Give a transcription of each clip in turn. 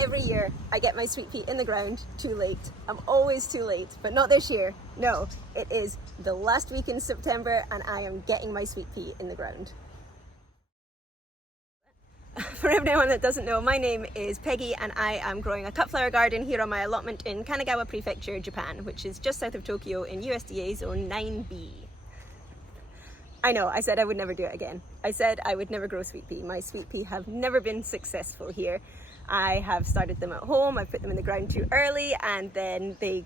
Every year I get my sweet pea in the ground too late. I'm always too late, but not this year. No, it is the last week in September and I am getting my sweet pea in the ground. For everyone that doesn't know, my name is Peggy and I am growing a cut flower garden here on my allotment in Kanagawa Prefecture, Japan, which is just south of Tokyo in USDA Zone 9B. I know, I said I would never do it again. I said I would never grow sweet pea. My sweet pea have never been successful here. I have started them at home, I put them in the ground too early, and then they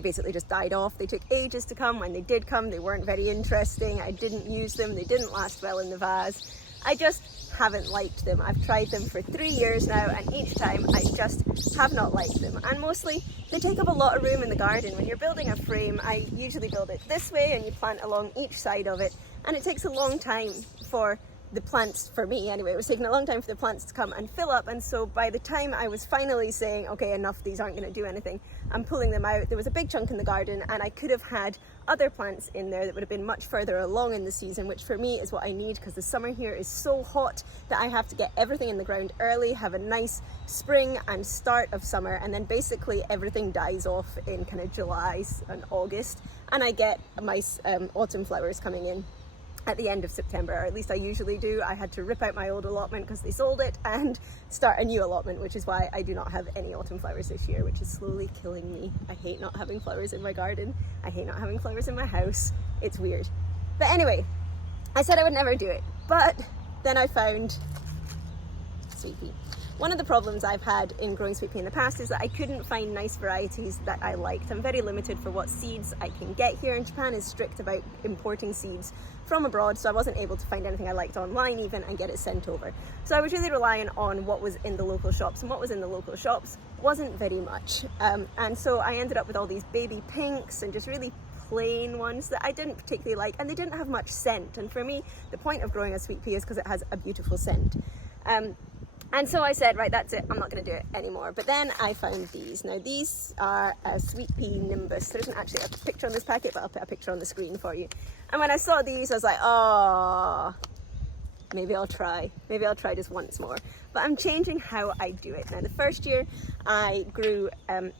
basically just died off. They took ages to come. When they did come, they weren't very interesting. I didn't use them, they didn't last well in the vase. I just haven't liked them. I've tried them for 3 years now and each time I just have not liked them. And mostly they take up a lot of room in the garden. When you're building a frame, I usually build it this way and you plant along each side of it, and it takes a long time for the plants, for me anyway, it was taking a long time for the plants to come and fill up, and so by the time I was finally saying, okay, enough, these aren't going to do anything, I'm pulling them out. There was a big chunk in the garden and I could have had other plants in there that would have been much further along in the season, which for me is what I need because the summer here is so hot that I have to get everything in the ground early, have a nice spring and start of summer, and then basically everything dies off in kind of July and August, and I get my autumn flowers coming in at the end of September, or at least I usually do. I had to rip out my old allotment because they sold it and start a new allotment, which is why I do not have any autumn flowers this year, which is slowly killing me. I hate not having flowers in my garden. I hate not having flowers in my house. It's weird. But anyway, I said I would never do it, but then I found sweet pea. One of the problems I've had in growing sweet pea in the past is that I couldn't find nice varieties that I liked. I'm very limited for what seeds I can get here, and Japan is strict about importing seeds from abroad, so I wasn't able to find anything I liked online even and get it sent over. So I was really relying on what was in the local shops, and what was in the local shops wasn't very much. And so I ended up with all these baby pinks and just really plain ones that I didn't particularly like, and they didn't have much scent. And for me, the point of growing a sweet pea is because it has a beautiful scent. And so I said, right, that's it, I'm not going to do it anymore. But then I found these. Now these are a sweet pea nimbus. There isn't actually a picture on this packet, but I'll put a picture on the screen for you. And when I saw these, I was like, oh, maybe I'll try. Maybe I'll try this once more. But I'm changing how I do it. Now the first year I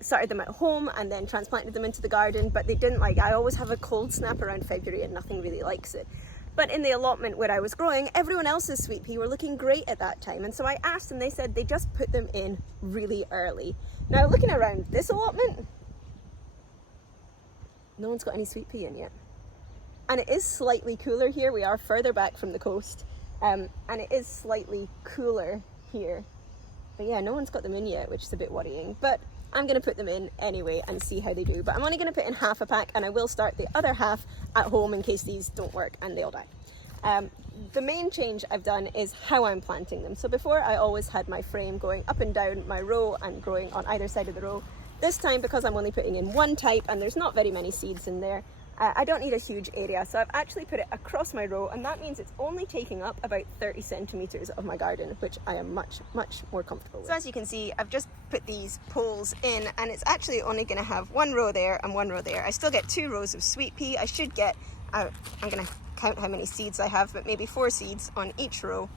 started them at home and then transplanted them into the garden, but they didn't I always have a cold snap around February and nothing really likes it. But in the allotment where I was growing, everyone else's sweet pea were looking great at that time. And so I asked and they said they just put them in really early. Now looking around this allotment, no one's got any sweet pea in yet. And it is slightly cooler here. We are further back from the coast. And it is slightly cooler here. But yeah, no one's got them in yet, which is a bit worrying. But I'm going to put them in anyway and see how they do. But I'm only going to put in half a pack, and I will start the other half at home in case these don't work and they all die. The main change I've done is how I'm planting them. So before I always had my frame going up and down my row and growing on either side of the row. This time, because I'm only putting in one type and there's not very many seeds in there, I don't need a huge area, so I've actually put it across my row, and that means it's only taking up about 30 centimeters of my garden, which I am much, much more comfortable with. So as you can see, I've just put these poles in, and it's actually only going to have one row there and one row there. I still get 2 rows of sweet pea. I should get, I'm going to count how many seeds I have, but maybe 4 seeds on each row,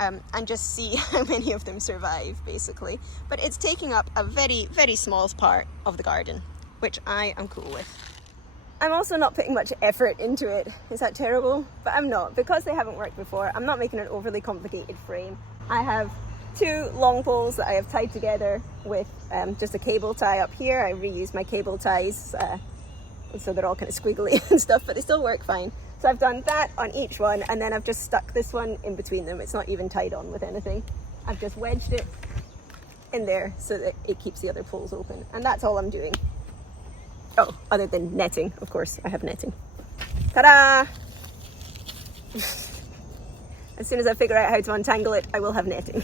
and just see how many of them survive, basically. But it's taking up a very, very small part of the garden, which I am cool with. I'm also not putting much effort into it. Is that terrible? But I'm not. Because they haven't worked before, I'm not making an overly complicated frame. I have 2 long poles that I have tied together with just a cable tie up here. I reuse my cable ties, so they're all kind of squiggly and stuff, but they still work fine. So I've done that on each one, and then I've just stuck this one in between them. It's not even tied on with anything. I've just wedged it in there so that it keeps the other poles open. And that's all I'm doing. Oh, other than netting, of course, I have netting. Ta-da! As soon as I figure out how to untangle it, I will have netting.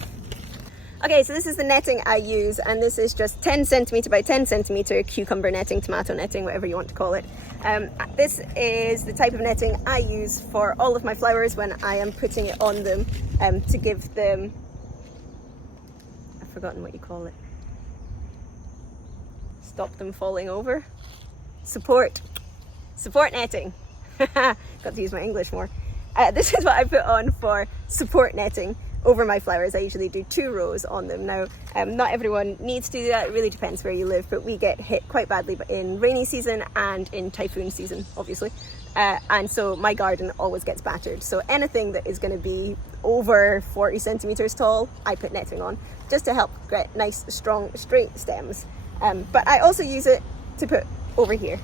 Okay, so this is the netting I use, and this is just 10 centimeter by 10 centimeter cucumber netting, tomato netting, whatever you want to call it. This is the type of netting I use for all of my flowers when I am putting it on them to give them, I've forgotten what you call it. Stop them falling over. Support netting. Got to use my English more. This is what I put on for support netting over my flowers. I usually do 2 rows on them. Now, not everyone needs to do that. It really depends where you live, but we get hit quite badly in rainy season and in typhoon season, obviously. And so my garden always gets battered. So anything that is going to be over 40 centimeters tall, I put netting on just to help get nice, strong, straight stems. But I also use it to put over here.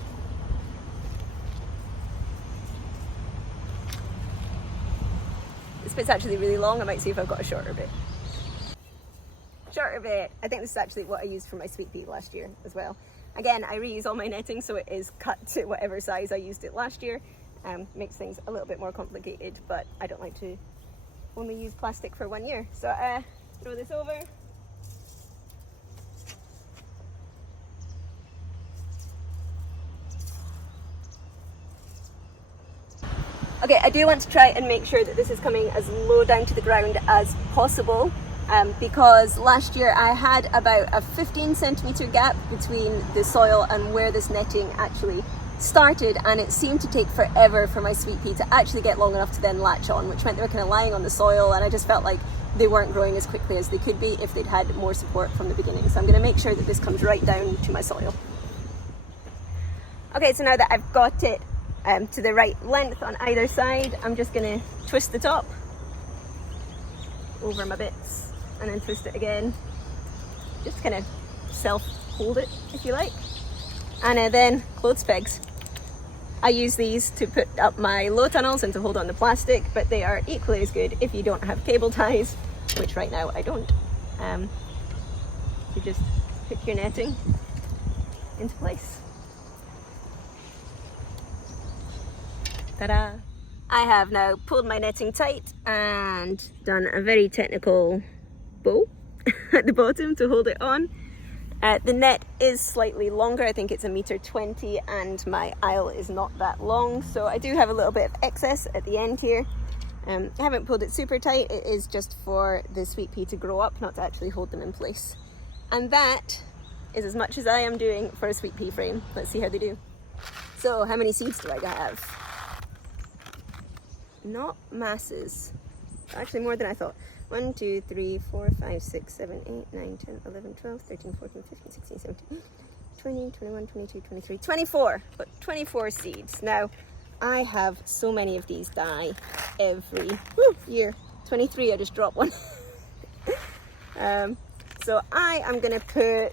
This bit's actually really long. I might see if I've got a shorter bit. Shorter bit. I think this is actually what I used for my sweet pea last year as well. Again, I reuse all my netting, so it is cut to whatever size I used it last year. Makes things a little bit more complicated, but I don't like to only use plastic for 1 year. So throw this over. Okay, I do want to try and make sure that this is coming as low down to the ground as possible, because last year I had about a 15 centimetre gap between the soil and where this netting actually started, and it seemed to take forever for my sweet pea to actually get long enough to then latch on, which meant they were kind of lying on the soil, and I just felt like they weren't growing as quickly as they could be if they'd had more support from the beginning. So I'm going to make sure that this comes right down to my soil. Okay, so now that I've got it to the right length on either side, I'm just going to twist the top over my bits and then twist it again. Just kind of self-hold it, if you like. And then clothes pegs. I use these to put up my low tunnels and to hold on the plastic, but they are equally as good if you don't have cable ties, which right now I don't. You just hook your netting into place. Ta-da! I have now pulled my netting tight and done a very technical bow at the bottom to hold it on. The net is slightly longer. I think it's 1.20 meters, and my aisle is not that long, so I do have a little bit of excess at the end here. I haven't pulled it super tight. It is just for the sweet pea to grow up, not to actually hold them in place. And that is as much as I am doing for a sweet pea frame. Let's see how they do. So how many seeds do I have? Not masses. Actually more than I thought. 1, 2, 3, 4, 5, 6, 7, 8, 9, 10, 11, 12, 13, 14, 15, 16, 17, 20, 21, 22, 23, 24. But 24 seeds. Now, I have so many of these die every year. 23, I just dropped one. So I am going to put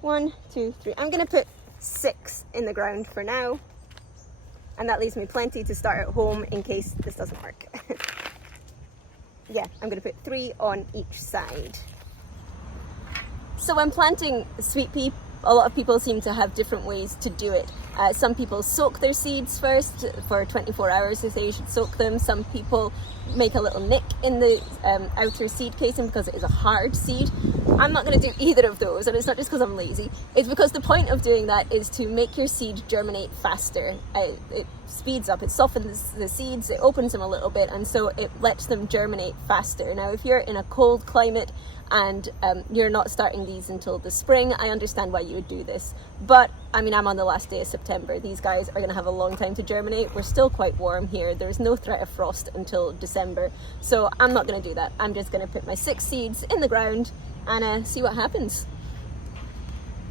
1, 2, 3. I'm going to put 6 in the ground for now. And that leaves me plenty to start at home in case this doesn't work. Yeah, I'm going to put 3 on each side. So when planting sweet pea, a lot of people seem to have different ways to do it. Some people soak their seeds first for 24 hours. They say you should soak them. Some people make a little nick in the outer seed casing because it is a hard seed. I'm not going to do either of those, and it's not just because I'm lazy. It's because the point of doing that is to make your seed germinate faster. It speeds up, it softens the seeds, it opens them a little bit, and so it lets them germinate faster. Now, if you're in a cold climate and you're not starting these until the spring, I understand why you would do this. But, I mean, I'm on the last day of September. These guys are going to have a long time to germinate. We're still quite warm here. There's no threat of frost until December. So I'm not going to do that. I'm just going to put my 6 seeds in the ground and see what happens.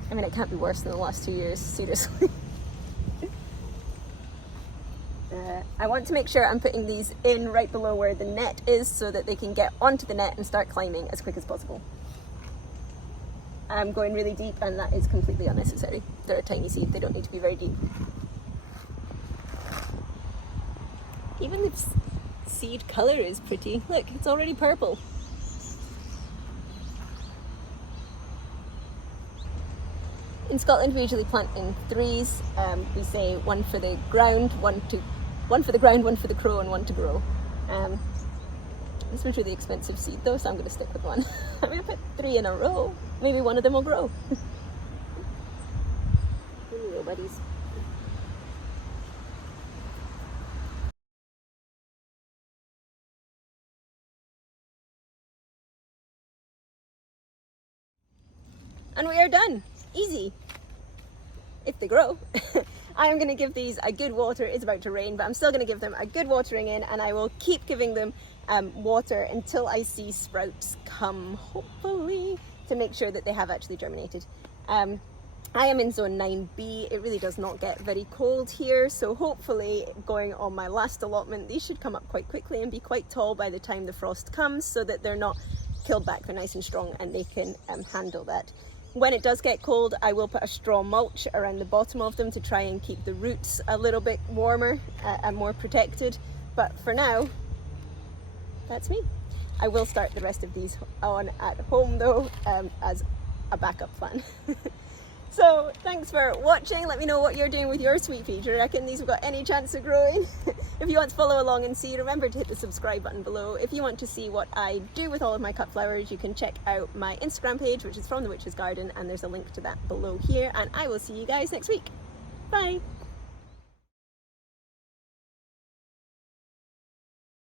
I mean, it can't be worse than the last 2 years, seriously. I want to make sure I'm putting these in right below where the net is so that they can get onto the net and start climbing as quick as possible. I'm going really deep, and that is completely unnecessary. They're a tiny seed, they don't need to be very deep. Even the seed colour is pretty. Look, it's already purple. In Scotland we usually plant in 3s. We say 1 for the ground, 1 for the ground, 1 for the crow, and 1 to grow. This was really expensive seed though, so I'm going to stick with 1. I'm going to put 3 in a row. Maybe one of them will grow. Here we go, buddies. And we are done. Easy. If they grow. I am going to give these a good water. It's about to rain, but I'm still going to give them a good watering in, and I will keep giving them water until I see sprouts come, hopefully, to make sure that they have actually germinated. I am in zone 9B. It really does not get very cold here, so hopefully going on my last allotment, these should come up quite quickly and be quite tall by the time the frost comes, so that they're not killed back. They're nice and strong and they can handle that. When it does get cold, I will put a straw mulch around the bottom of them to try and keep the roots a little bit warmer and more protected. But for now, that's me. I will start the rest of these on at home though, as a backup plan. So thanks for watching. Let me know what you're doing with your sweet pea. Do you reckon these have got any chance of growing? If you want to follow along and see, remember to hit the subscribe button below. If you want to see what I do with all of my cut flowers, you can check out my Instagram page, which is From the Witch's Garden, and there's a link to that below here. And I will see you guys next week. Bye.